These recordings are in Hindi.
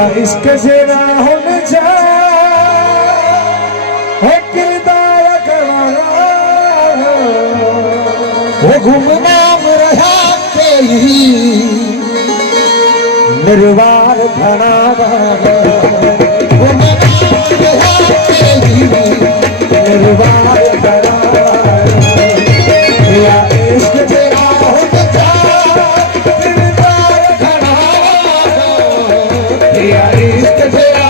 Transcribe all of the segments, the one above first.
या इश्क जरा हुन जा है किरदार करवाना वो घूमनाम रहा के ही निर्वार घना वो घूमनाम रहा के ही निर्वार घना या इश्क जरा हुन जा या इश्क जरा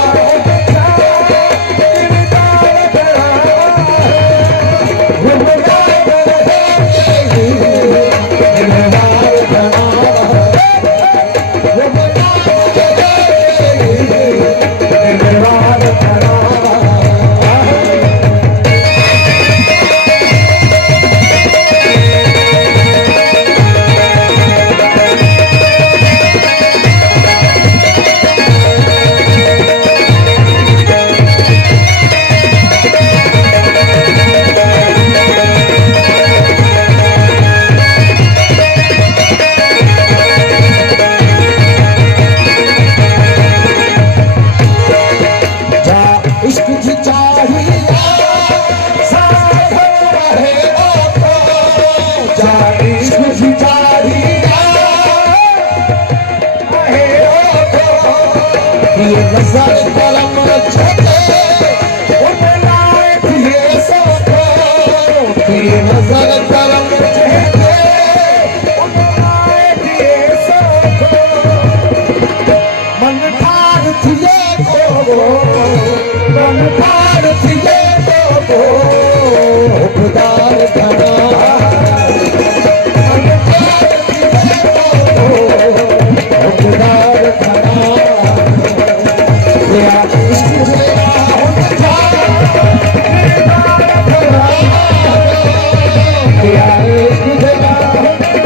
नजर कलम छते लायक ये सोको नजर कलम छते लायक ये सोको मन ठाड़ थिए को मन ठाड़ थिए को खुदार घना मन ठाड़ थिए को खुदार घना या इश्क जरा हुन जा या इश्क जरा हुन जा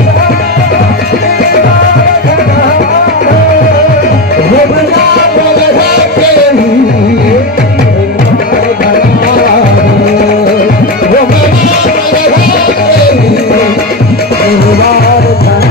वो बना रहा के वो बना रहा के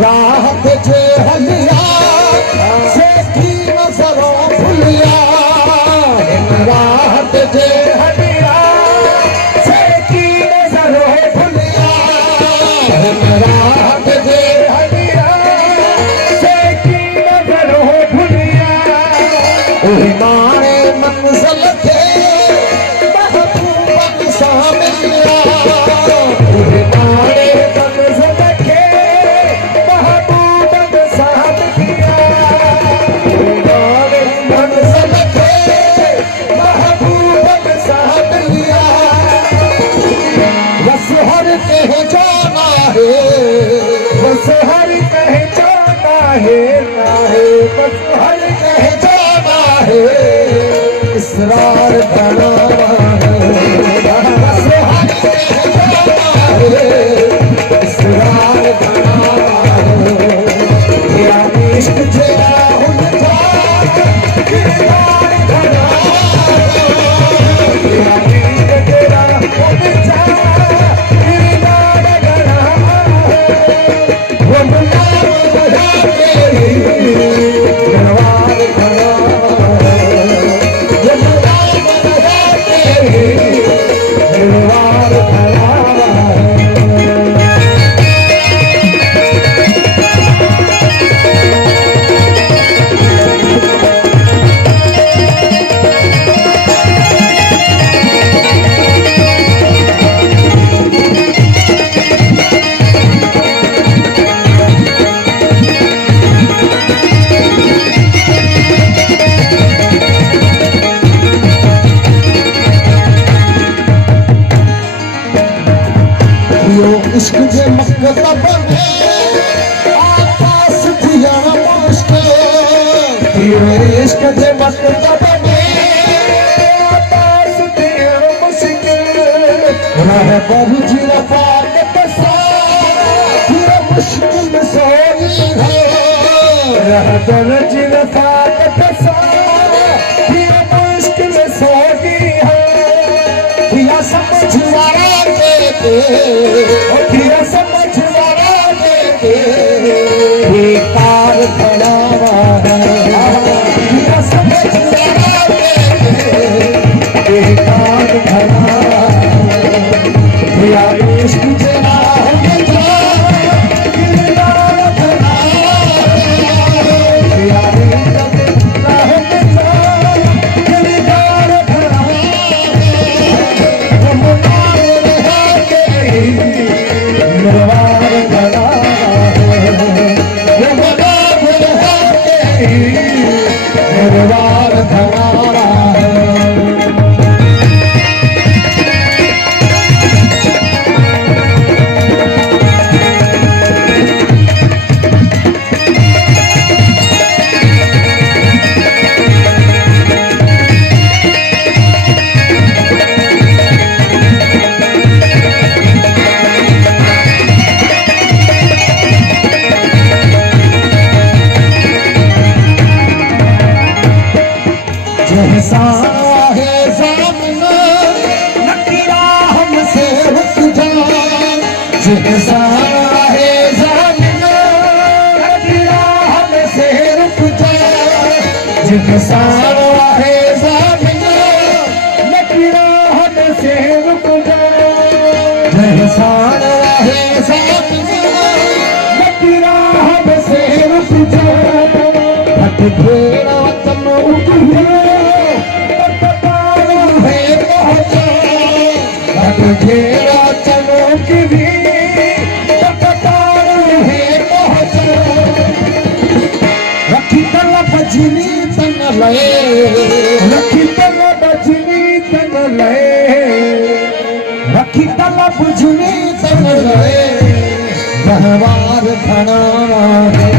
राहत जे हलिया से की नजरों भुलिया राहत जे हलिया से की नजरों भुलिया राहत जे हलिया से की नजरों भुलिया वही मारे मंजिल के महबूबन सा मिलिया वही मारे मंजिल के बस हर पहचाना है बस हर पहचाना है इसरार बनाना है बस हर पहचाना है इसरार बनाना है या इश्क जरा हुन जा किरदार बनाना या इश्क जरा हुन जा इश्क जे मकतब में आकाश दिया मुश्किल इश्क जे मतलब में राह पहुँची रफात बसा मुश्किल सोई है राह पहुँची रफात बसा मुश्किल सोई है दिया समझ वाला दे दिया समझ वाला दे बेकार खड़ा दिया समझ वाला दे बेकार खड़ा या इश्क तेरा है दिलदार खड़ा या इश्क तेरा है दिलदार खड़ा हम मार रहा के मरवार खड़ा हम मार रहा के मरवार खड़ा जैसा है ज़माना नकीरा हमसे रुक जा जैसा है ज़माना नकीरा हमसे रुक जा जैसा है ज़माना नकीरा हमसे रुक जा जैसा है ज़माना नकीरा हमसे रुक जा हट घेरा तुम उठ घेरा चमक भी है रखी तल बजनी तन लए रखी तल बजनी तन लए रखी तल बजनी तन लए गहवार खड़ा